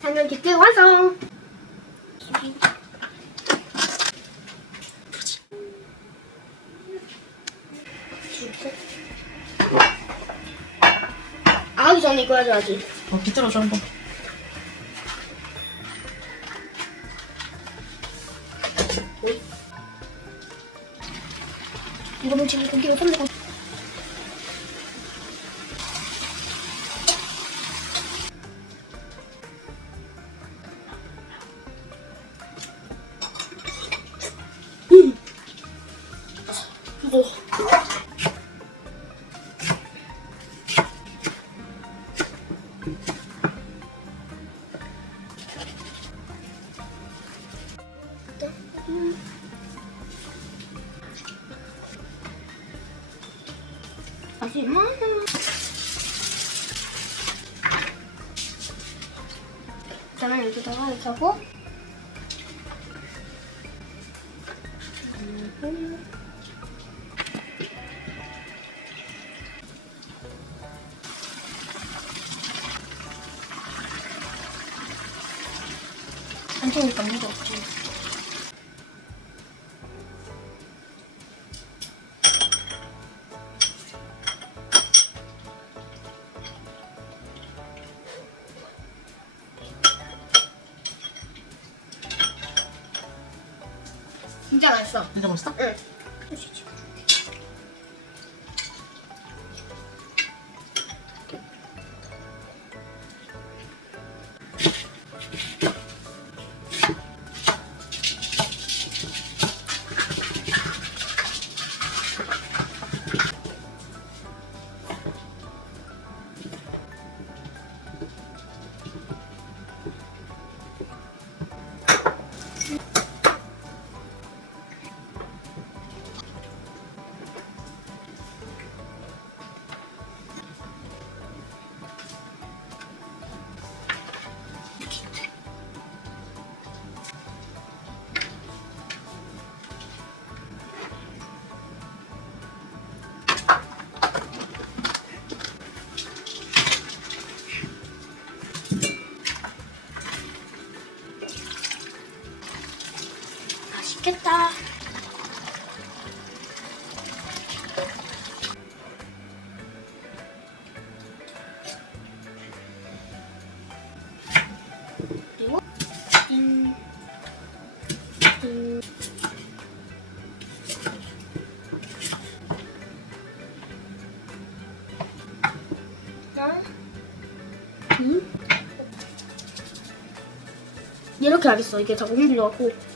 당근 키트 완성! 아우 전에 이거 해줘야지. 비틀어줘 한번. 이거는 지금 고기를 썰고 이거 맛이 저는 여기다가 이렇게 하고 안 좋으니까 문제 없지. 진짜 맛있어. 진짜 맛있어? 응. 맛있겠다. 그리고 이렇게 하겠어. 이게 자꾸 흔들려갖고.